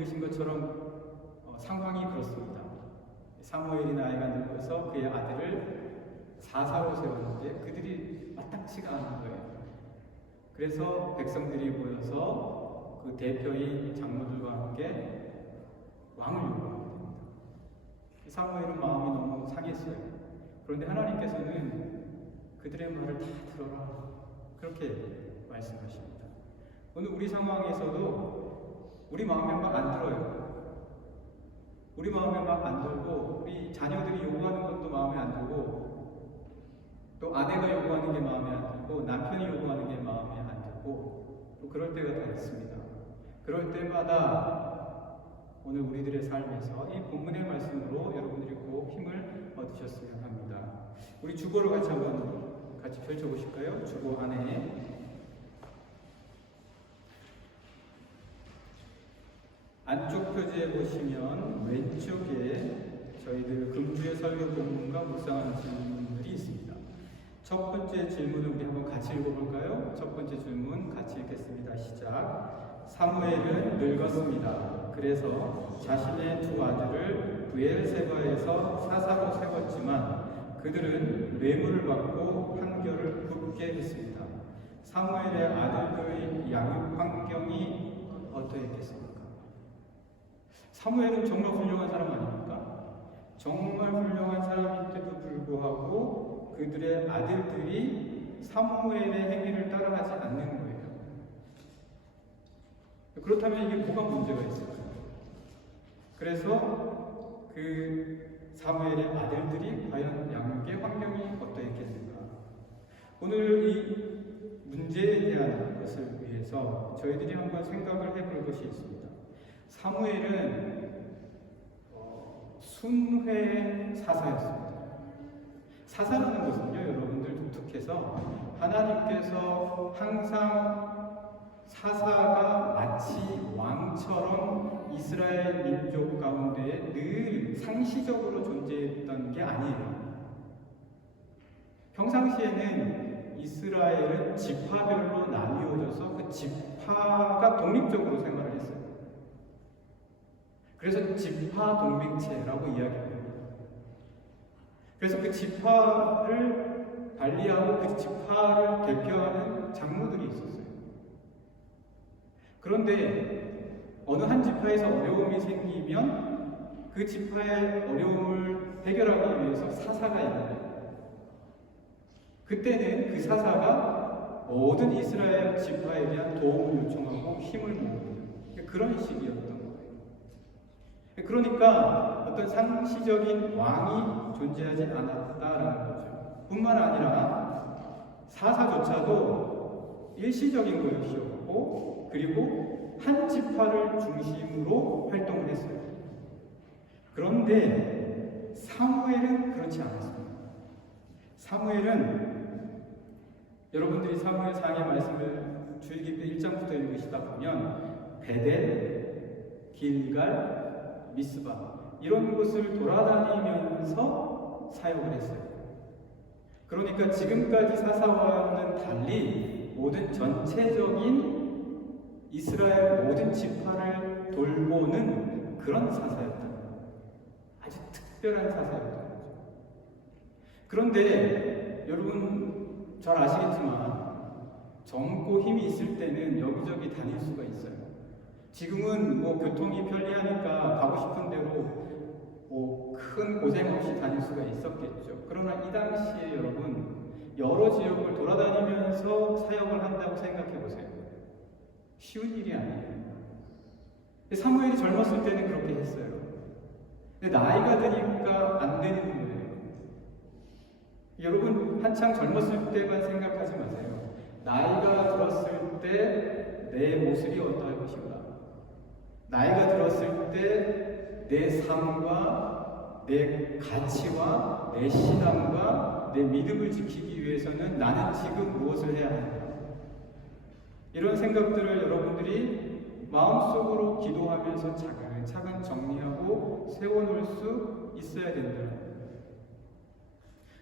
읽으신 것처럼 상황이 그렇습니다. 사무엘이 나이가 늙어서 그의 아들을 사사로 세웠는데 그들이 마땅치가 않은 거예요. 그래서 백성들이 모여서 그 대표인 장로들과 함께 왕을 요구하게 됩니다. 사무엘은 마음이 너무 상했어요. 그런데 하나님께서는 그들의 말을 다 들어라, 그렇게 말씀하십니다. 오늘 우리 상황에서도 우리 마음에 막 안 들어요. 우리 마음에 막 안 들고, 우리 자녀들이 요구하는 것도 마음에 안 들고, 또 아내가 요구하는 게 마음에 안 들고, 남편이 요구하는 게 마음에 안 들고, 또 그럴 때가 다 있습니다. 그럴 때마다 오늘 우리들의 삶에서 이 본문의 말씀으로 여러분들이 꼭 힘을 얻으셨으면 합니다. 우리 주보를 같이 펼쳐보실까요? 주보 안에 안쪽 표지에 보시면 왼쪽에 저희들 금주의 설교 본문과 묵상하는 질문들이 있습니다. 첫 번째 질문을 우리 한번 같이 읽어볼까요? 첫 번째 질문 같이 읽겠습니다. 시작. 사무엘은 늙었습니다. 그래서 자신의 두 아들을 브엘세바에서 사사로 세웠지만 그들은 뇌물을 받고 판결을 굽게 했습니다. 사무엘의 아들들의 양육 환경이 어떠했겠습니까? 사무엘은 정말 훌륭한 사람 아닙니까? 정말 훌륭한 사람인데도 불구하고 그들의 아들들이 사무엘의 행위를 따라하지 않는 거예요. 그렇다면 이게 뭐가 문제가 있을까요? 그래서 그 사무엘의 아들들이 과연 양육의 환경이 어떠했겠는가? 오늘 이 문제에 대한 것을 위해서 저희들이 한번 생각을 해볼 것이 있습니다. 사무엘은 순회 사사였습니다. 사사라는 것은요, 여러분들 독특해서 하나님께서 항상 사사가 마치 왕처럼 이스라엘 민족 가운데 늘 상시적으로 존재했던 게 아니에요. 평상시에는 이스라엘은 지파별로 나뉘어져서 그 지파가 독립적으로 생활을 했어요. 그래서 지파 동맹체라고 이야기합니다. 그래서 그 지파를 관리하고 그 지파를 대표하는 장로들이 있었어요. 그런데 어느 한 지파에서 어려움이 생기면 그 지파의 어려움을 해결하기 위해서 사사가 있는 거예요. 그때는 그 사사가 모든 이스라엘 지파에 대한 도움을 요청하고 힘을 모으는 그런 식이었던 거예요. 그러니까 어떤 상시적인 왕이 존재하지 않았다라는 거죠. 뿐만 아니라 사사조차도 일시적인 것이었고, 그리고 한 지파를 중심으로 활동을 했어요. 그런데 사무엘은 그렇지 않았습니다. 사무엘은 여러분들이 사무엘상의 말씀을 주일기때 1장부터 읽으시다 보면 베델, 길갈, 미스바 이런 곳을 돌아다니면서 사역을 했어요. 그러니까 지금까지 사사와는 달리 모든 전체적인 이스라엘 모든 지파를 돌보는 그런 사사였다. 아주 특별한 사사였다. 그런데 여러분 잘 아시겠지만 젊고 힘이 있을 때는 여기저기 다닐 수가 있어요. 지금은 교통이 편리하니까 가고 싶은 대로 큰 고생 없이 다닐 수가 있었겠죠. 그러나 이 당시에 여러분 여러 지역을 돌아다니면서 사역을 한다고 생각해 보세요. 쉬운 일이 아니에요. 사무엘이 젊었을 때는 그렇게 했어요. 근데 나이가 드니까 안 되는 거예요. 여러분 한창 젊었을 때만 생각하지 마세요. 나이가 들었을 때 내 모습이 어떠할 것인가? 나이가 들었을 때 내 삶과 내 가치와 내 신앙과 내 믿음을 지키기 위해서는 나는 지금 무엇을 해야 하는가? 이런 생각들을 여러분들이 마음속으로 기도하면서 차근차근 정리하고 세워놓을 수 있어야 된다는 거예요.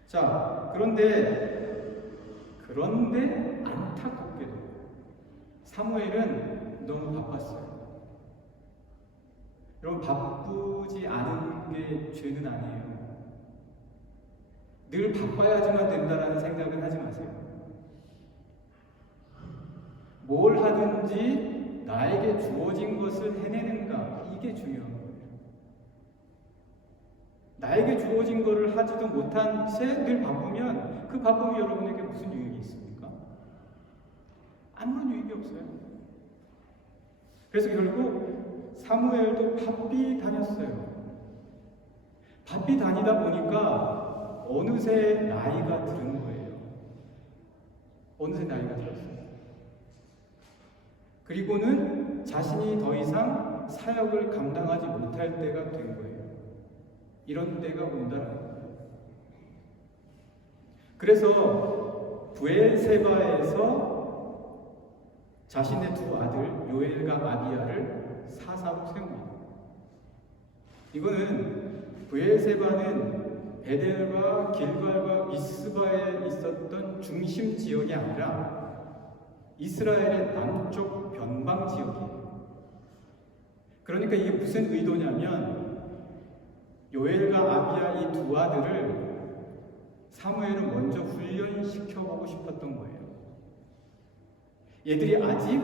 자, 그런데 안타깝게도 사무엘은 너무 바빴어요. 여러분, 바쁘지 않은 게 죄는 아니에요. 늘 바빠야지만 된다라는 생각은 하지 마세요. 뭘 하든지 나에게 주어진 것을 해내는가, 이게 중요한 거예요. 나에게 주어진 것을 하지도 못한 채 늘 바쁘면 그 바쁨이 여러분에게 무슨 유익이 있습니까? 아무런 유익이 없어요. 그래서 결국 사무엘도 바삐 다녔어요. 바삐 다니다 보니까 어느새 나이가 들은 거예요. 어느새 나이가 들었어요. 그리고는 자신이 더 이상 사역을 감당하지 못할 때가 된 거예요. 이런 때가 온다는 거예요. 그래서 브엘세바에서 자신의 두 아들 요엘과 아비야를 사사로 세웁니다. 이거는 브엘세바는 베델과 길갈과 미스바에 있었던 중심 지역이 아니라 이스라엘의 남쪽 변방 지역이에요. 그러니까 이게 무슨 의도냐면 요엘과 아비야 이 두 아들을 사무엘은 먼저 훈련시켜보고 싶었던 거예요. 얘들이 아직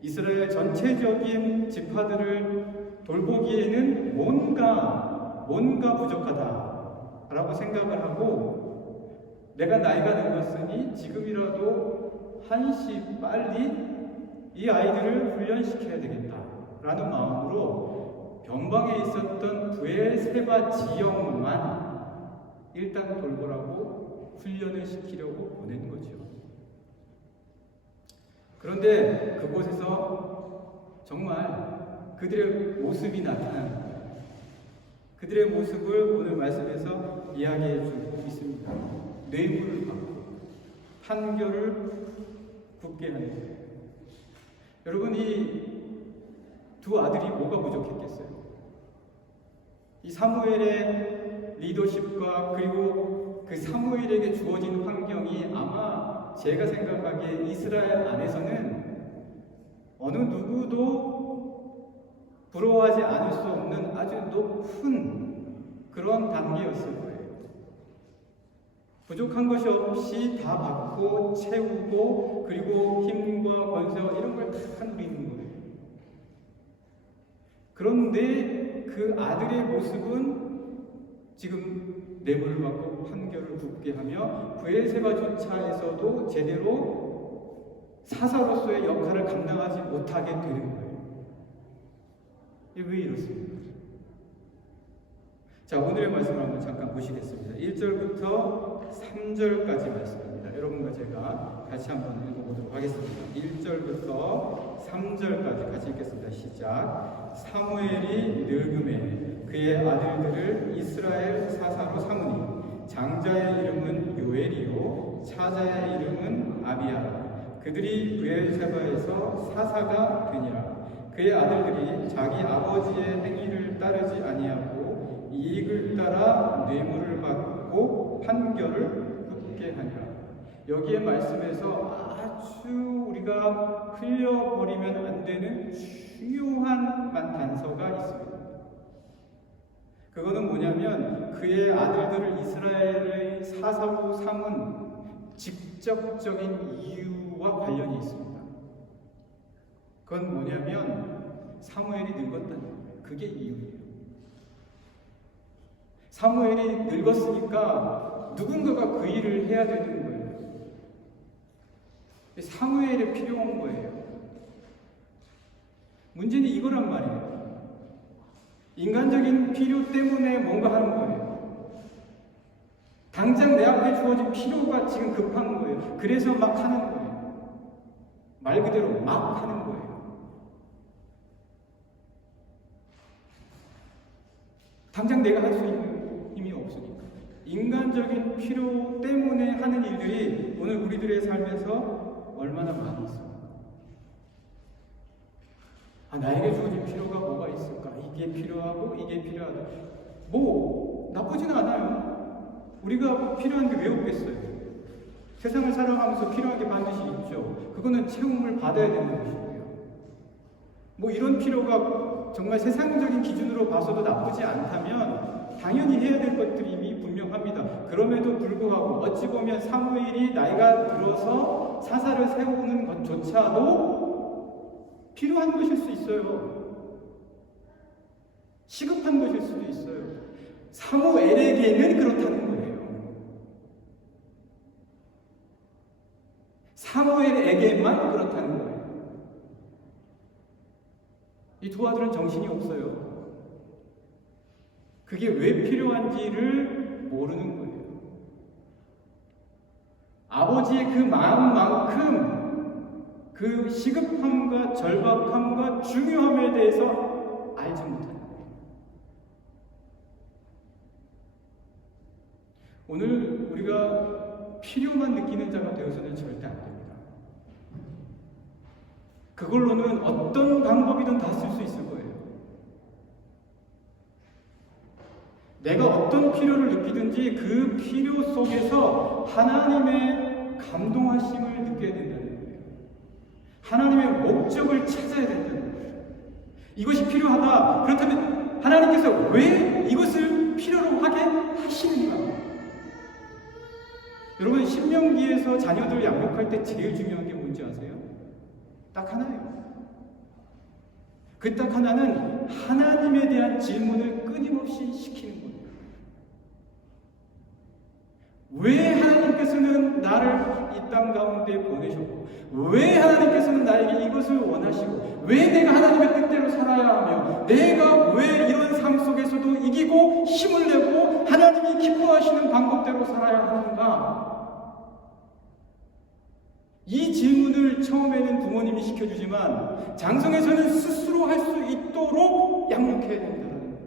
이스라엘 전체적인 지파들을 돌보기에는 뭔가 부족하다라고 생각을 하고, 내가 나이가 늙었으니 지금이라도 한시 빨리 이 아이들을 훈련시켜야 되겠다라는 마음으로 변방에 있었던 브엘세바 지역만 일단 돌보라고 훈련을 시키려고 보낸 거죠. 그런데 그곳에서 정말 그들의 모습이 나타나는 거예요. 그들의 모습을 오늘 말씀에서 이야기해 주고 있습니다. 뇌물을 받고 판결을 붙게 하는 거예요. 여러분, 이 두 아들이 뭐가 부족했겠어요? 이 사무엘의 리더십과 그리고 그 사무엘에게 주어진 환경이 아마 제가 생각하기에 이스라엘 안에서는 어느 누구도 부러워하지 않을 수 없는 아주 높은 그런 단계였을 거예요. 부족한 것이 없이 다 받고 채우고 그리고 힘과 권세와 이런 걸 다 누리는 거예요. 그런데 그 아들의 모습은 지금 뇌물을 받고 판결을 붙게 하며 브엘세바조차에서도 제대로 사사로서의 역할을 감당하지 못하게 되는 거예요. 이게 왜 이렇습니까? 자, 오늘의 말씀을 한번 잠깐 보시겠습니다. 1절부터 3절까지 말씀입니다. 여러분과 제가 같이 한번 읽어보도록 하겠습니다. 1절부터 3절까지 같이 읽겠습니다. 시작. 사무엘이 늙음에 그의 아들들을 이스라엘 사사로 삼으니 장자의 이름은 요엘이요 차자의 이름은 아비야라. 그들이 브엘세바에서 사사가 되니라. 그의 아들들이 자기 아버지의 행위를 따르지 아니하고 이익을 따라 뇌물을 받고 판결을 붙게 하니라. 여기에 말씀에서 아주 우리가 흘려버리면 안 되는 중요한 단서가 있습니다. 그거는 뭐냐면 그의 아들들을 이스라엘의 사사로 삼은 직접적인 이유와 관련이 있습니다. 그건 뭐냐면 사무엘이 늙었다는 거예요. 그게 이유예요. 사무엘이 늙었으니까 누군가가 그 일을 해야 되는 거예요. 사무엘이 필요한 거예요. 문제는 이거란 말이에요. 인간적인 필요 때문에 뭔가 하는 거예요. 당장 내 앞에 주어진 필요가 지금 급한 거예요. 그래서 막 하는 거예요. 말 그대로 막 하는 거예요. 당장 내가 할 수 있는 힘이 없으니까. 인간적인 필요 때문에 하는 일들이 오늘 우리들의 삶에서 얼마나 많이 있습니까? 나에게 주어진 필요가 뭐가 있을까? 이게 필요하고 이게 필요하다. 뭐 나쁘진 않아요. 우리가 필요한 게 왜 없겠어요? 세상을 살아가면서 필요한 게 반드시 있죠. 그거는 채움을 받아야 되는 것이고요. 뭐 이런 필요가 정말 세상적인 기준으로 봐서도 나쁘지 않다면 당연히 해야 될 것들이 이미 분명합니다. 그럼에도 불구하고 어찌 보면 사무엘이 나이가 들어서 사사를 세우는 것조차도 필요한 것일 수 있어요. 시급한 것일 수도 있어요. 사무엘에게는 그렇다는 거예요. 사무엘에게만 그렇다는 거예요. 이 두 아들은 정신이 없어요. 그게 왜 필요한지를 모르는 거예요. 아버지의 그 마음만큼 그 시급함과 절박함과 중요함에 대해서 알지 못하는 거예요. 오늘 우리가 필요만 느끼는 자가 되어서는 절대 안 됩니다. 그걸로는 어떤 방법이든 다 쓸 수 있을 거예요. 내가 어떤 필요를 느끼든지 그 필요 속에서 하나님의 감동하심을 느껴야 된다는 거예요. 하나님의 목적을 찾아야 된다는 거예요. 이것이 필요하다. 그렇다면 하나님께서 왜 이것을 필요로 하게 하시는가? 여러분, 신명기에서 자녀들 양육할 때 제일 중요한 게 뭔지 아세요? 딱 하나예요. 그 딱 하나는 하나님에 대한 질문을 끊임없이 시키는 거예요. 왜 하나님께서는 나를 이 땅 가운데 보내셨고, 왜 하나님께서는 나에게 이것을 원하시고, 왜 내가 하나님의 뜻대로 살아야 하며, 내가 왜 이런 삶 속에서도 이기고 힘을 내고 하나님이 기뻐하시는 방법대로 살아야 하는가? 이 질문을 처음에는 부모님이 시켜주지만 장성에서는 스스로 할 수 있도록 양육해야 된다는 거예요.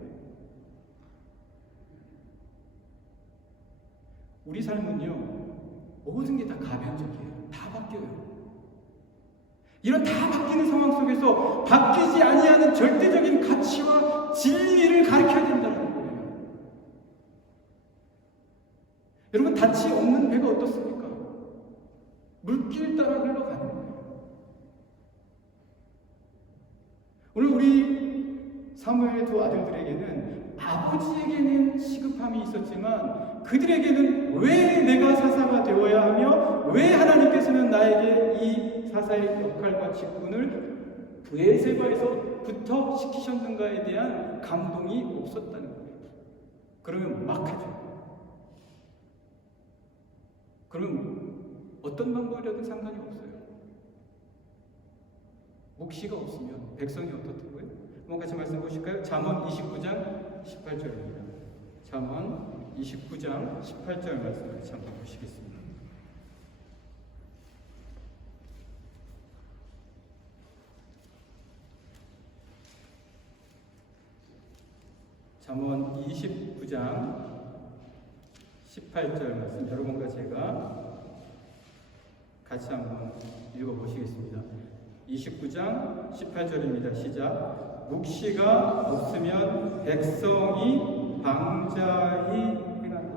우리 삶은요, 모든 게 다 가변적이에요. 다 바뀌어요. 이런 다 바뀌는 상황 속에서 바뀌지 아니하는 절대적인 가치와 진리를 가르쳐야 된다는 거예요. 여러분, 닻이 없는 배가 어떻습니까? 물길 따라 흘러가는 거예요. 오늘 우리 사무엘의 두 아들들에게는 아버지에게는 시급함이 있었지만 그들에게는 왜 내가 사사가 되어야 하며 왜 하나님께서는 나에게 이 사사의 역할과 직분을 브에세바에서부터 시키셨는가에 대한 감동이 없었다는 거예요. 그러면 막 해줘요. 그럼 어떤 방법이라도 상관이 없어요. 묵시가 없으면 백성이 어떻다고요? 한번 같이 말씀 보실까요? 잠언 29장 18절입니다. 잠언 29장 18절 말씀 같이 한번 보시겠습니다. 잠언 29장 18절 말씀 여러분과 제가 같이 한번 읽어보시겠습니다. 29장 18절입니다. 시작. 묵시가 없으면 백성이 방자히 행한다.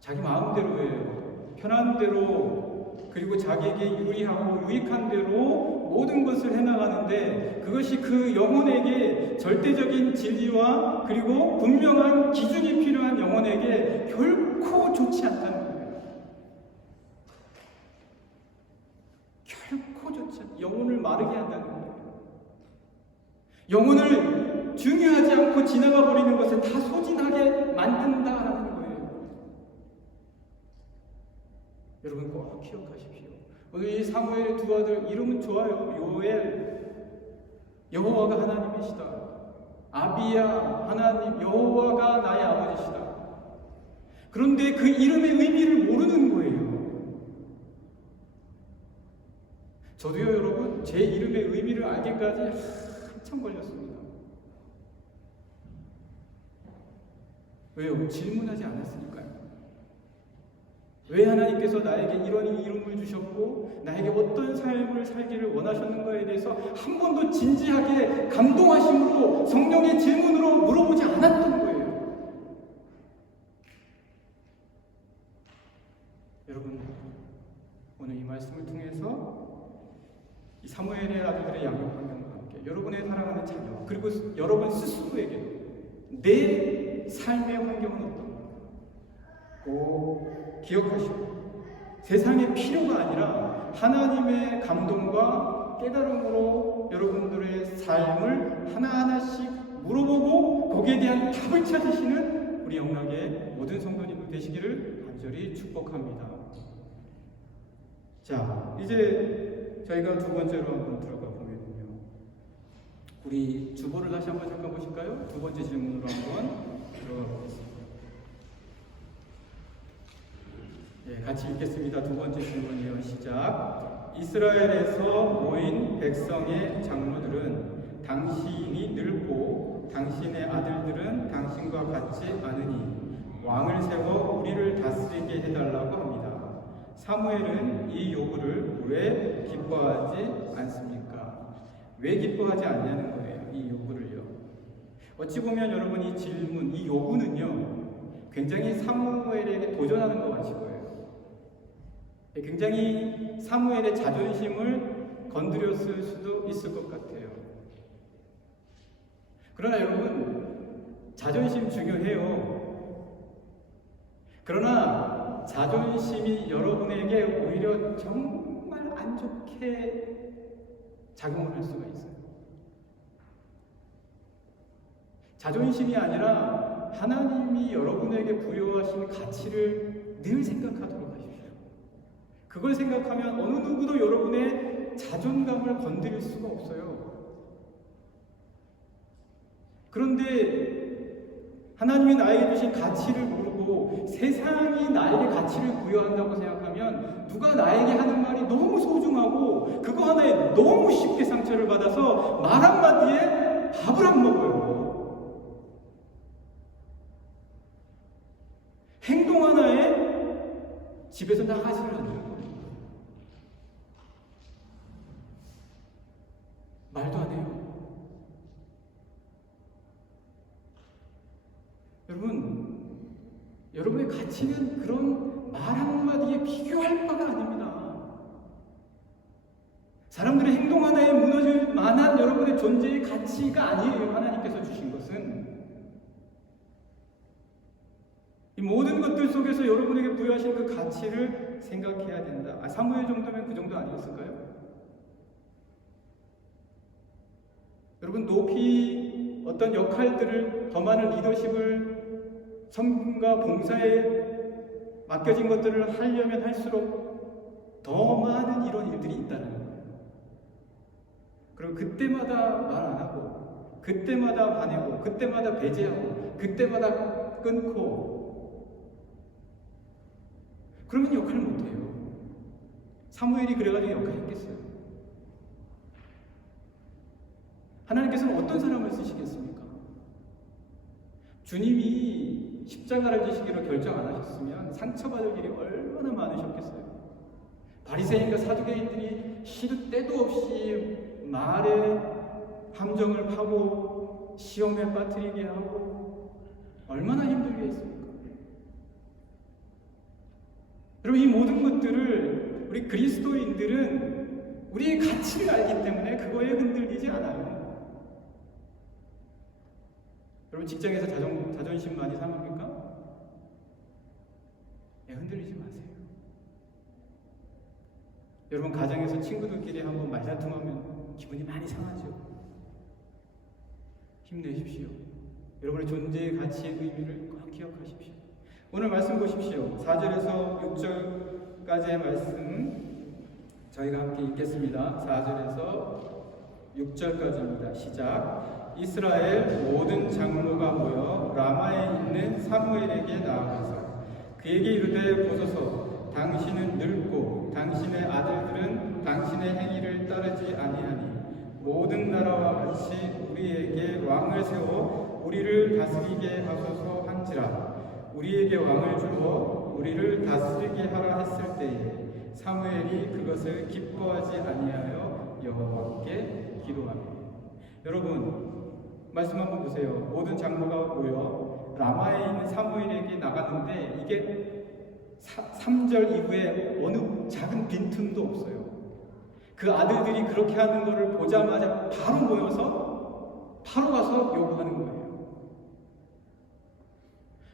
자기 마음대로 해요. 편한 대로, 그리고 자기에게 유리하고 유익한 대로 모든 것을 해나가는데 그것이 그 영혼에게 절대적인 진리와 그리고 분명한 기준이 필요한 영혼에게 결코 좋지 않다는 거예요. 결코 좋지 않다. 영혼을 마르게 한다는 거예요. 영혼을 중요하지 않고 지나가 버리는 것을 다 소진하게 만든다라는 거예요. 여러분 꼭 기억하십시오. 오늘 이 사무엘의 두 아들 이름은 좋아요. 요엘, 여호와가 하나님이시다. 아비야, 하나님, 여호와가 나의 아버지시다. 그런데 그 이름의 의미를 모르는 거예요. 저도요, 여러분, 제 이름의 의미를 알기까지 한참 걸렸습니다. 왜요? 질문하지 않았으니까요. 왜 하나님께서 나에게 이런 이름을 주셨고 나에게 어떤 삶을 살기를 원하셨는가에 대해서 한 번도 진지하게 감동하심으로 성령의 질문으로 물어보지 않았던 거예요. 여러분, 오늘 이 말씀을 통해서 이 사무엘의 아들들의 양육 환경과 함께 여러분의 사랑하는 자녀 그리고 여러분 스스로에게 내 삶의 환경은 어떤가 꼭 기억하시고 세상의 필요가 아니라 하나님의 감동과 깨달음으로 여러분들의 삶을 하나하나씩 물어보고 거기에 대한 답을 찾으시는 우리 영락의 모든 성도님들 되시기를 간절히 축복합니다. 자, 이제 저희가 두 번째로 한번 들어가 보면요. 우리 주보를 다시 한번 잠깐 보실까요? 두 번째 질문으로 한번 들어가 보겠습니다. 예, 같이 읽겠습니다. 두 번째 질문이요. 시작. 이스라엘에서 모인 백성의 장로들은 당신이 늙고 당신의 아들들은 당신과 같지 않으니 왕을 세워 우리를 다스리게 해달라고 합니다. 사무엘은 이 요구를 왜 기뻐하지 않습니까? 왜 기뻐하지 않냐는 거예요. 이 요구를요. 어찌 보면 여러분 이 질문, 이 요구는요. 굉장히 사무엘에게 도전하는 것 같이 보여요. 굉장히 사무엘의 자존심을 건드렸을 수도 있을 것 같아요. 그러나 여러분, 자존심 중요해요. 그러나 자존심이 여러분에게 오히려 정말 안 좋게 작용을 할 수가 있어요. 자존심이 아니라 하나님이 여러분에게 부여하신 가치를 늘 생각하도록 하십시오. 그걸 생각하면 어느 누구도 여러분의 자존감을 건드릴 수가 없어요. 그런데 하나님이 나에게 주신 가치를 모르고 세상이 나에게 가치를 부여한다고 생각하면 누가 나에게 하는 말이 너무 소중하고 그거 하나에 너무 쉽게 상처를 받아서 말 한마디에 밥을 안 먹어요. 행동 하나에 집에서 나가지를 않아요. 말도 안 해요. 여러분의 가치는 그런 말 한마디에 비교할 바가 아닙니다. 사람들의 행동 하나에 무너질 만한 여러분의 존재의 가치가 아니에요. 하나님께서 주신 것은. 이 모든 것들 속에서 여러분에게 부여하신 그 가치를 생각해야 된다. 사무엘 정도면 그 정도 아니었을까요? 여러분 높이 어떤 역할들을 더 많은 리더십을 섬김과 봉사에 맡겨진 것들을 하려면 할수록 더 많은 이런 일들이 있다는 거예요. 그리고 그때마다 말 안 하고 그때마다 반하고 그때마다 배제하고 그때마다 끊고 그러면 역할을 못해요. 사무엘이 그래가지고 역할을 했겠어요. 하나님께서는 어떤 사람을 쓰시겠습니까? 주님이 십자가를 지시기로 결정 안 하셨으면 상처받을 일이 얼마나 많으셨겠어요. 바리새인과 사두개인들이 시도 때도 없이 말에 함정을 파고 시험에 빠뜨리게 하고 얼마나 힘들게 했습니까? 여러분 이 모든 것들을 우리 그리스도인들은 우리의 가치를 알기 때문에 그거에 흔들리지 않아요. 여러분 직장에서 자존심 많이 상합니까? 네, 흔들리지 마세요. 여러분 가정에서 친구들끼리 한번 말다툼하면 기분이 많이 상하죠. 힘내십시오. 여러분의 존재의 가치의 의미를 꼭 기억하십시오. 오늘 말씀 보십시오. 4절에서 6절까지의 말씀 저희가 함께 읽겠습니다. 4절에서 6절까지입니다. 시작. 이스라엘 모든 장로가 모여 라마에 있는 사무엘에게 나아가서 그에게 이르되 보소서 당신은 늙고 당신의 아들들은 당신의 행위를 따르지 아니하니 모든 나라와 같이 우리에게 왕을 세워 우리를 다스리게 하소서 한지라. 우리에게 왕을 주어 우리를 다스리게 하라 했을 때에 사무엘이 그것을 기뻐하지 아니하여 여호와께 기도하며. 여러분 말씀 한번 보세요. 모든 장로가 모여 라마에 있는 사무엘에게 나갔는데 이게 3절 이후에 어느 작은 빈틈도 없어요. 그 그 아들들이 그렇게 하는 것을 보자마자 바로 모여서 바로 가서 요구하는 거예요.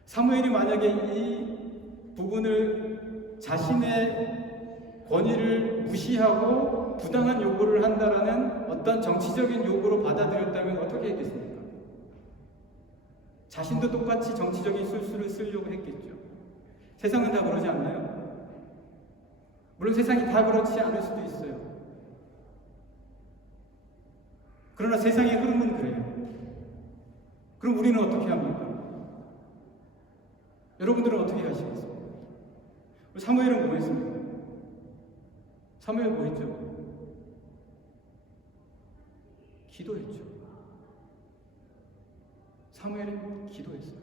사무엘이 만약에 이 부분을 자신의 권위를 무시하고 부당한 요구를 한다라는 어떤 정치적인 요구로 받아들였다면 어떻게 했겠습니까? 자신도 똑같이 정치적인 술수를 쓰려고 했겠죠. 세상은 다 그러지 않나요? 물론 세상이 다 그렇지 않을 수도 있어요. 그러나 세상의 흐름은 그래요. 그럼 우리는 어떻게 합니까? 여러분들은 어떻게 하시겠어요? 사무엘은 뭐 했습니까? 사무엘 뭐 했죠? 기도했죠. 사무엘은 기도했어요.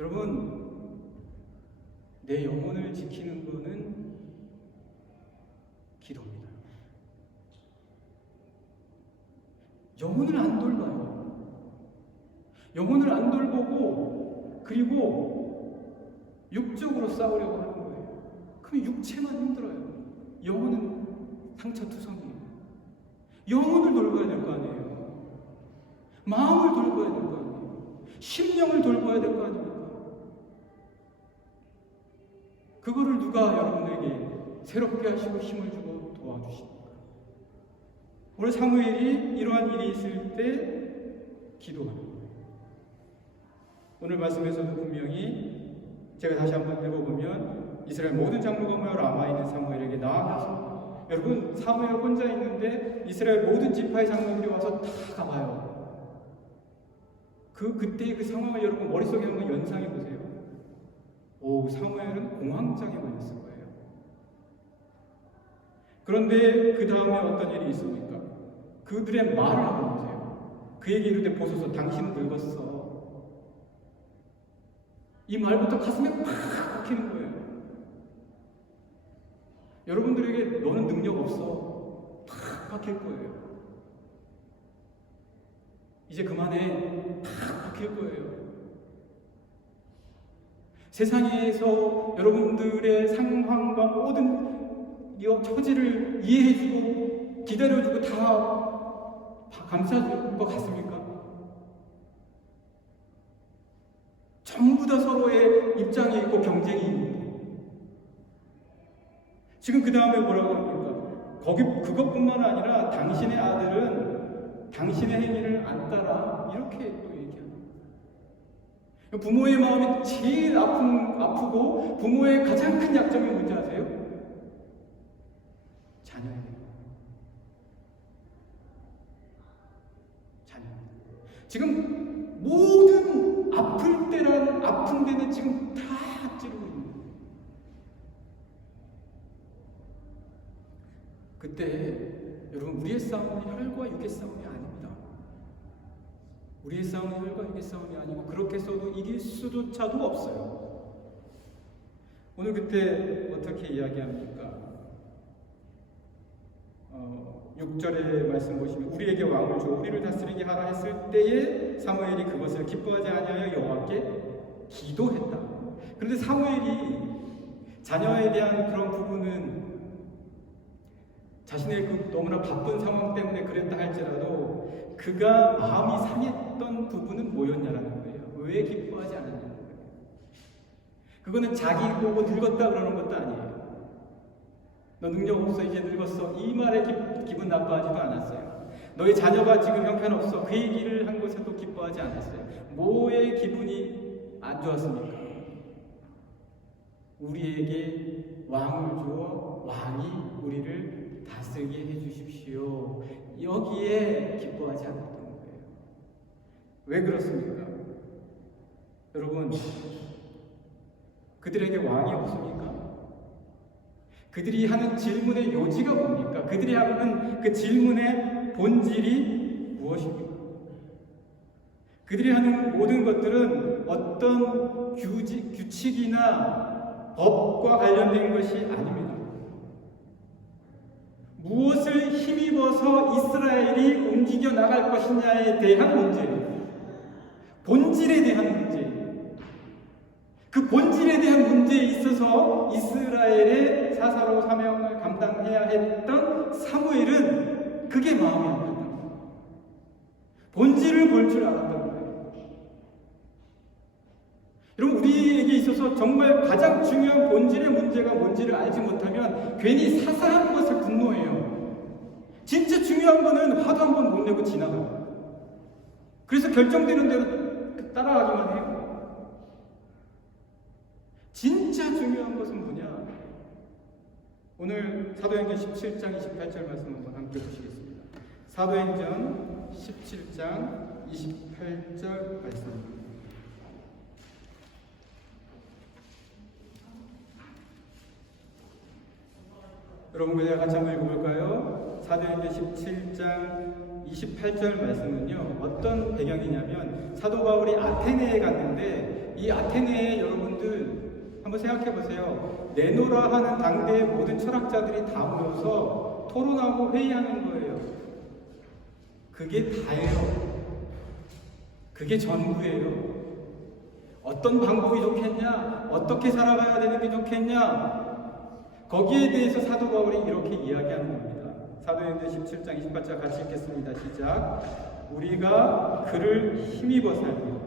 여러분, 내 영혼을 지키는 것은 기도입니다. 영혼을 안 돌봐요. 영혼을 안 돌보고 그리고 육적으로 싸우려고 하는 거예요. 그럼 육체만 힘들어요. 영혼은 상처투성이에요. 영혼을 돌봐야 될 거 아니에요. 마음을 돌봐야 될 거 아니에요. 심령을 돌봐야 될 거 아닙니까? 그거를 누가 여러분에게 새롭게 하시고 힘을 주고 도와주십니까? 오늘 사무엘이 이러한 일이 있을 때 기도합니다. 오늘 말씀에서도 분명히 제가 다시 한번 읽어보면 이스라엘 모든 장로가 모여 라마에 있는 사무엘에게 나아가서, 여러분 사무엘 혼자 있는데 이스라엘 모든 지파의 장로들이 와서 다 가봐요. 그때의 그 상황을 여러분 머릿속에 한번 연상해 보세요. 오, 사무엘은 공황장애가 있을 거예요. 그런데 그 다음에 어떤 일이 있습니까? 그들의 말을 한번 보세요. 그에게 이르되 보소서 당신은 늙었어. 이 말부터 가슴에 팍 박히는 거예요. 여러분들에게 너는 능력 없어. 팍 박힐 거예요. 이제 그만해. 팍 박힐 거예요. 세상에서 여러분들의 상황과 모든 처지를 이해해주고 기다려주고 다 감싸줄 것 같습니까? 전부 다 서로의 입장이 있고 경쟁이 있고. 지금 그 다음에 뭐라고 합니까? 그것뿐만 아니라 당신의 아들은 당신의 행위를 안 따라, 이렇게 또 얘기합니다. 부모의 마음이 제일 아프고 부모의 가장 큰 약점이 뭔지 아세요? 자녀예요. 지금 모든 아플 때라는 아픈 데는 지금 다 찌르고 있는 거예요. 그때 여러분, 우리의 싸움은 혈과 육의 싸움이 아닙니다. 우리의 싸움은 혈과 육의 싸움이 아니고 그렇게 써도 이길 수조차도 없어요. 오늘 그때 어떻게 이야기합니까? 6절의 말씀 보시면 우리에게 왕을 줘 우리를 다스리게 하라 했을 때에 사무엘이 그것을 기뻐하지 아니하여 여호와께 기도했다. 그런데 사무엘이 자녀에 대한 그런 부분은 자신의 그 너무나 바쁜 상황 때문에 그랬다 할지라도 그가 마음이 상했던 부분은 뭐였냐라는 거예요. 왜 기뻐하지 않았냐는 거예요. 그거는 자기 보고 늙었다 그러는 것도 아니에요. 너 능력 없어, 이제 늙었어, 이 말에 기분 나빠하지도 않았어요. 너의 자녀가 지금 형편없어, 그 얘기를 한 것에도 기뻐하지 않았어요. 뭐에 기분이 안 좋았습니까? 우리에게 왕을 주어 왕이 우리를 다스리게 해주십시오. 여기에 기뻐하지 않았던 거예요. 왜 그렇습니까? 여러분, 그들에게 왕이 없습니까? 그들이 하는 질문의 요지가 뭡니까? 그들이 하는 그 질문의 본질이 무엇입니까? 그들이 하는 모든 것들은 어떤 규칙이나 법과 관련된 것이 아닙니다. 무엇을 힘입어서 이스라엘이 움직여 나갈 것이냐에 대한 문제예요. 본질에 대한 문제예요. 그 본질에 대한 문제에 있어서 이스라엘의 사사로 사명을 감당해야 했던 사무엘은 그게 마음이 아팠다. 본질을 볼 줄 알았던 거예요. 여러분, 우리에게 있어서 정말 가장 중요한 본질의 문제가 뭔지를 알지 못하면 괜히 사사한 것을 분노해요. 진짜 중요한 거는 화도 한 번 못 내고 지나가요. 그래서 결정되는 대로 따라가기만 해요. 진짜 중요한 것은 뭐냐? 오늘 사도행전 17장 28절 말씀 한번 함께 보시겠습니다. 사도행전 17장 28절 말씀. 여러분, 그냥 같이 한번 읽어볼까요? 사도행전 17장 28절 말씀은요, 어떤 배경이냐면 사도 바울이 아테네에 갔는데, 이 아테네에 여러분들 한번 생각해 보세요. 내노라 하는 당대의 모든 철학자들이 다 모여서 토론하고 회의하는 거예요. 그게 다예요. 그게 전부예요. 어떤 방법이 좋겠냐? 어떻게 살아가야 되는 게 좋겠냐? 거기에 대해서 사도 바울이 이렇게 이야기하는 겁니다. 사도행전 17장 28절 같이 읽겠습니다. 시작. 우리가 그를 힘입어 살며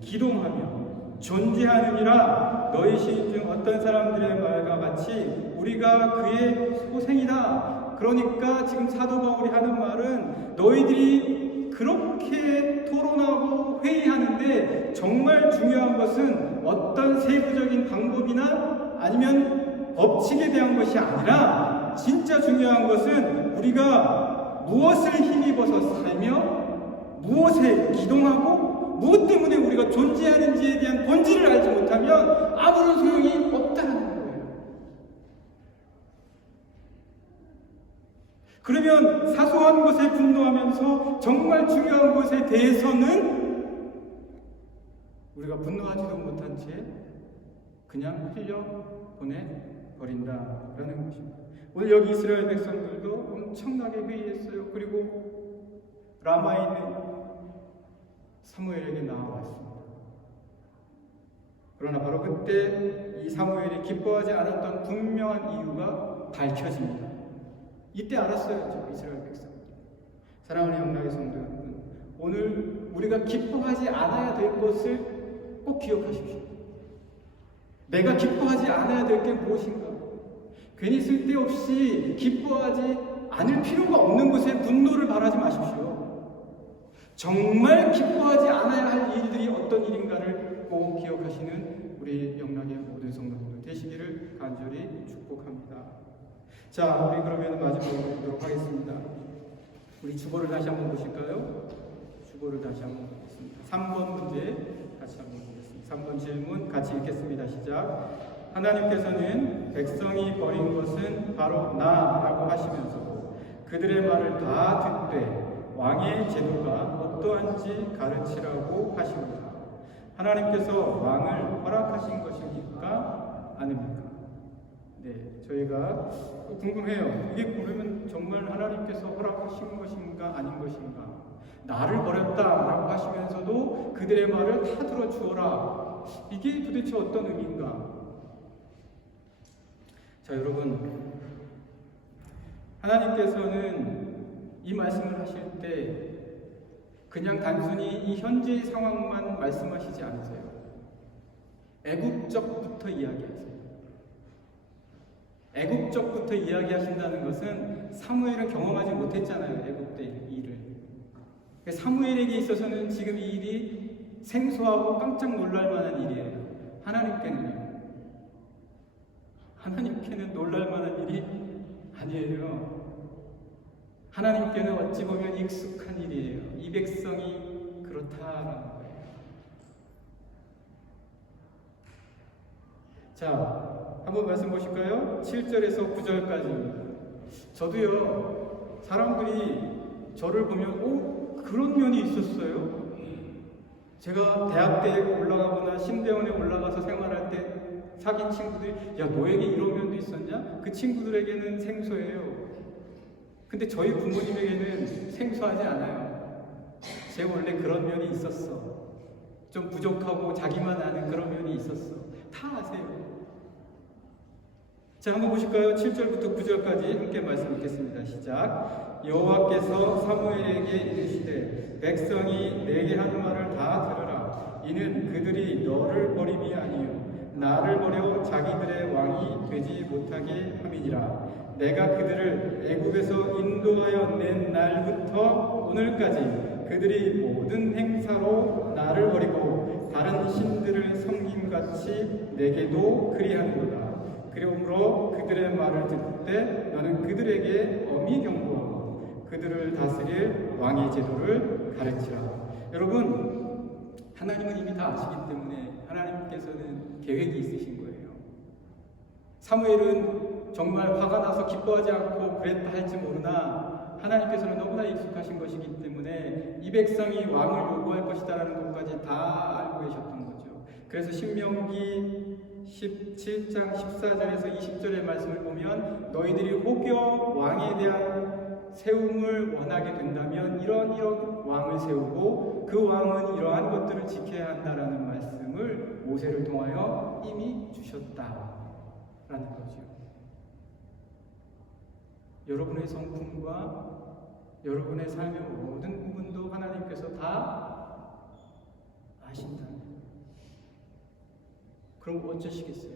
기동하며 존재하느니라. 너희 시인 중 어떤 사람들의 말과 같이 우리가 그의 소생이다. 그러니까 지금 사도 바울이 하는 말은 너희들이 그렇게 토론하고 회의하는데 정말 중요한 것은 어떤 세부적인 방법이나 아니면 법칙에 대한 것이 아니라 진짜 중요한 것은 우리가 무엇을 힘입어서 살며 무엇에 기동하고 무엇 때문에 우리가 존재하는지에 대한 본질을 알지 못하면 아무런 소용이 없다는 거예요. 그러면 사소한 것에 분노하면서 정말 중요한 것에 대해서는 우리가 분노하지도 못한 채 그냥 흘려보내버린다라는 것입니다. 오늘 여기 이스라엘 백성들도 엄청나게 회의했어요. 그리고 라마에 있는 사무엘에게 나아왔습니다. 그러나 바로 그때 이 사무엘이 기뻐하지 않았던 분명한 이유가 밝혀집니다. 이때 알았어요, 이스라엘 백성. 사랑하는 영락의 성도 여러분, 오늘 우리가 기뻐하지 않아야 될 것을 꼭 기억하십시오. 내가 기뻐하지 않아야 될 게 무엇인가? 괜히 쓸데없이 기뻐하지 않을 필요가 없는 것에 분노를 바라지 마십시오. 정말 기뻐하지 않아야 할 일들이 어떤 일인가를 꼭 기억하시는 우리 영락의 모든 성도들 되시기를 간절히 축복합니다. 자, 우리 그러면 마지막으로 보도록 하겠습니다. 우리 주보를 다시 한번 보실까요? 주보를 다시 한번 보겠습니다. 3번 문제 같이 한번 보겠습니다. 3번 질문 같이 읽겠습니다. 시작. 하나님께서는 백성이 버린 것은 바로 나라고 하시면서도 그들의 말을 다 듣되 왕의 제도가 어떠한지 가르치라고 하십니다. 하나님께서 왕을 허락하신 것입니까? 아닙니까? 네, 저희가 궁금해요. 이게 그러면 정말 하나님께서 허락하신 것인가 아닌 것인가? 나를 버렸다라고 하시면서도 그들의 말을 다 들어주어라. 이게 도대체 어떤 의미인가? 자, 여러분, 하나님께서는 이 말씀을 하실 때 그냥 단순히 이 현재의 상황만 말씀하시지 않으세요. 애국적부터 이야기하세요. 애국적부터 이야기하신다는 것은 사무엘은 경험하지 못했잖아요. 애국의 일을. 사무엘에게 있어서는 지금 이 일이 생소하고 깜짝 놀랄 만한 일이에요. 하나님께는 놀랄 만한 일이 아니에요. 하나님께는 어찌 보면 익숙한 일이에요. 이 백성이 그렇다라는 거예요. 자, 한번 말씀 보실까요? 7절에서 9절까지입니다. 저도요, 사람들이 저를 보면 그런 면이 있었어요. 제가 대학 때 올라가거나 신대원에 올라가서 생활할 때 사귄 친구들이 야, 너에게 이런 면도 있었냐? 그 친구들에게는 생소해요. 근데 저희 부모님에게는 생소하지 않아요. 제 원래 그런 면이 있었어. 좀 부족하고 자기만 아는 그런 면이 있었어. 다 아세요. 자, 한번 보실까요? 7절부터 9절까지 함께 말씀 읽겠습니다. 시작. 여호와께서 사무엘에게 이르시되 백성이 내게 하는 말을 다 들으라. 이는 그들이 너를 버림이 아니요 나를 버려 자기들의 왕이 되지 못하게 함이니라. 내가 그들을 애굽에서 인도하여 낸 날부터 오늘까지 그들이 모든 행사로 나를 버리고 다른 신들을 섬김같이 내게도 그리하는도다. 그러므로 그들의 말을 듣되 너는 그들에게 엄히 경고하고 그들을 다스릴 왕의 제도를 가르치라. 여러분, 하나님은 이미 다 아시기 때문에 하나님께서는 계획이 있으신 거예요. 사무엘은 정말 화가 나서 기뻐하지 않고 그랬다 할지 모르나 하나님께서는 너무나 익숙하신 것이기 때문에 이 백성이 왕을 요구할 것이다라는 것까지 다 알고 계셨던 거죠. 그래서 신명기 17장 14절에서 20절의 말씀을 보면 너희들이 혹여 왕에 대한 세움을 원하게 된다면 이런 왕을 세우고 그 왕은 이러한 것들을 지켜야 한다라는 말씀을 모세를 통하여 이미 주셨다라는 거죠. 여러분의 성품과 여러분의 삶의 모든 부분도 하나님께서 다 아신다는 거예요. 그럼 어쩌시겠어요?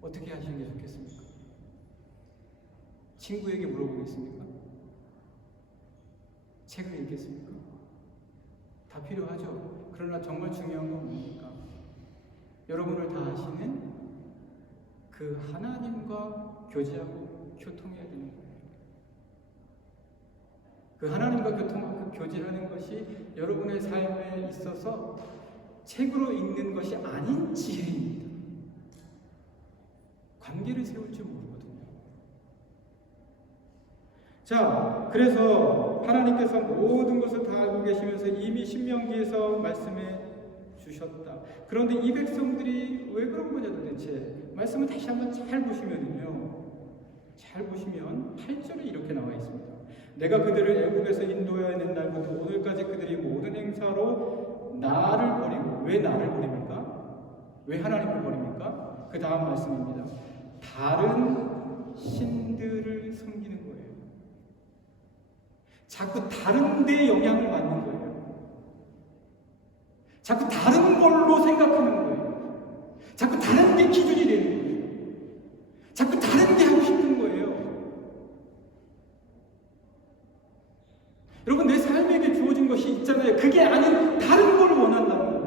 어떻게 하시는 게 좋겠습니까? 친구에게 물어보겠습니까? 책을 읽겠습니까? 다 필요하죠. 그러나 정말 중요한 건 뭡니까? 여러분을 다 아시는 그 하나님과 교제하고 교통해야 되는 거예요. 그 하나님과 교제하는 것이 여러분의 삶에 있어서 책으로 읽는 것이 아닌 지혜입니다. 관계를 세울 줄 모르거든요. 자, 그래서 하나님께서 모든 것을 다 알고 계시면서 이미 신명기에서 말씀해 주셨다. 그런데 이 백성들이 왜 그런 거냐 도대체? 말씀을 다시 한번 잘 보시면요. 잘 보시면 8절에 이렇게 나와 있습니다. 내가 그들을 애굽에서 인도하여 낸 날부터 오늘까지 그들이 모든 행사로 나를 버리고, 왜 나를 버립니까? 왜 하나님을 버립니까? 그 다음 말씀입니다. 다른 신들을 섬기는 거예요. 자꾸 다른 데 영향을 받는 거예요. 자꾸 다른 걸로 생각하는 거예요. 자꾸 다른 게 기준이 되는 거예요. 자꾸 다른 게 하고 싶은 거예요. 여러분, 내 삶에게 주어진 것이 있잖아요. 그게 아닌 다른 걸 원한다는 거예요.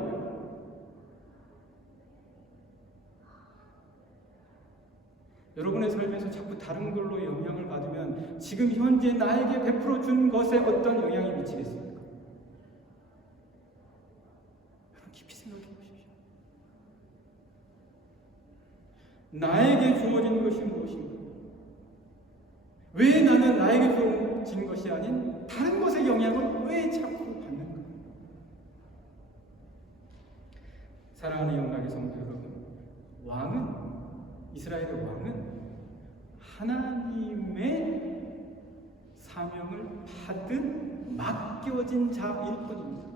여러분의 삶에서 자꾸 다른 걸로 영향을 받으면 지금 현재 나에게 베풀어 준 것에 어떤 영향이 미치겠습니까? 여러분, 깊이 생각해 보십시오. 나에게 주어진 것이 무엇인가? 왜 나는 나에게 주어진 것이 아닌 다른 것의 영향을 왜 자꾸 받는가? 사랑하는 영광의 성도 여러분, 왕은, 이스라엘의 왕은 하나님의 사명을 받은 맡겨진 자일 뿐입니다.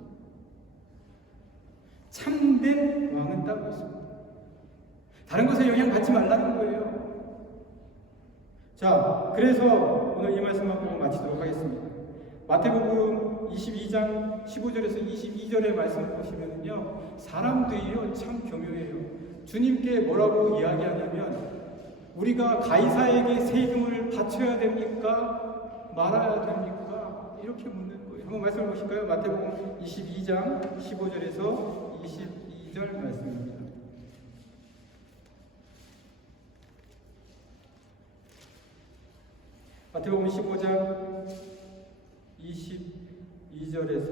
참된 왕은 따로 있습니다. 다른 것에 영향받지 말라는 거예요. 자, 그래서 오늘 이 말씀만 보고 마치도록 하겠습니다. 마태복음 22장 15절에서 22절의 말씀을 보시면요, 사람들이요 참 교묘해요. 주님께 뭐라고 이야기하냐면, 우리가 가이사에게 세금을 바쳐야 됩니까? 말아야 됩니까? 이렇게 묻는 거예요. 한번 말씀을 보실까요? 마태복음 22장 15절에서 22절 말씀입니다. 마태복음 15장 22절에서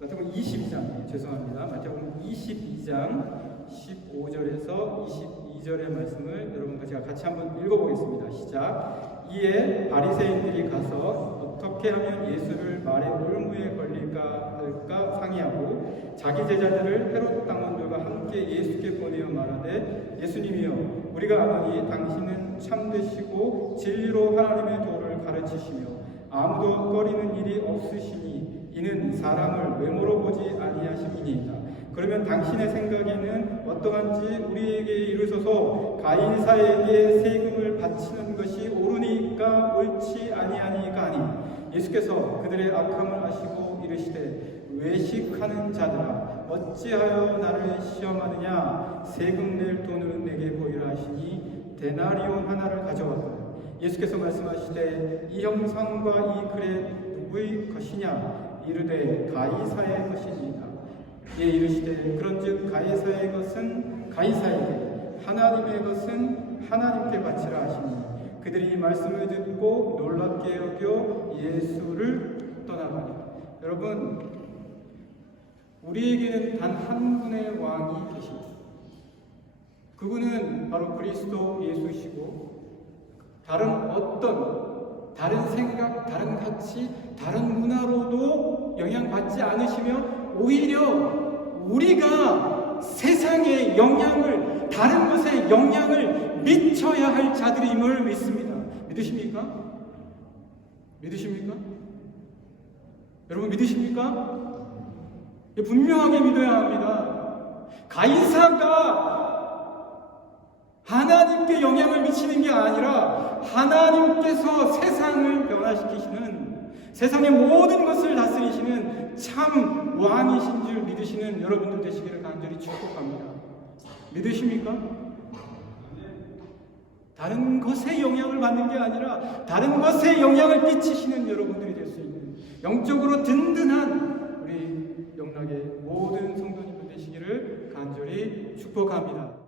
마태복음 22장, 죄송합니다. 마태복음 22장 15절에서 22절의 말씀을 여러분과 제가 같이 한번 읽어보겠습니다. 시작. 이에 바리새인들이 가서 어떻게 하면 예수를 말의 올무에 걸릴까 할까 상의하고 자기 제자들을 헤롯 당원들과 함께 예수께 보내어 말하되, 예수님이여, 우리가 아노니 당신은 참되시고 진리로 하나님의 도를 가르치시며 아무도 꺼리는 일이 없으시니 이는 사람을 외모로 보지 아니하심이니이다. 그러면 당신의 생각에는 어떠한지 우리에게 이르소서. 가이사에게 세금을 바치는 것이 옳으니까 옳지 아니하니까 하니. 예수께서 그들의 악함을 아시고 이르시되 외식하는 자들아 어찌하여 나를 시험하느냐. 세금 낼 돈을 내게 보이라 하시니 데나리온 하나를 가져왔다. 예수께서 말씀하시되 이 형상과 이 글의 누구의 것이냐. 이르되 가이사의 것이니이다. 이에 이르시되 그런즉 가이사의 것은 가이사에게, 하나님의 것은 하나님께 바치라 하시니. 그들이 이 말씀을 듣고 놀랍게 여겨 예수를 떠나가니. 여러분, 우리에게는 단 한 분의 왕이 계십니다. 그분은 바로 그리스도 예수시고, 다른 생각, 다른 가치, 다른 문화로도 영향받지 않으시며 오히려 우리가 세상에 영향을, 다른 것에 영향을 미쳐야 할 자들임을 믿습니다. 믿으십니까? 믿으십니까? 여러분 믿으십니까? 분명하게 믿어야 합니다. 가이사가 하나님께 영향을 미치는 게 아니라 하나님께서 세상을 변화시키시는, 세상의 모든 것을 다스리시는 참 왕이신 줄 믿으시는 여러분들 되시기를 간절히 축복합니다. 믿으십니까? 다른 것에 영향을 받는 게 아니라 다른 것에 영향을 끼치시는 여러분들이 될 수 있는 영적으로 든든한 우리 영락의 모든 성도님들 되시기를 간절히 축복합니다.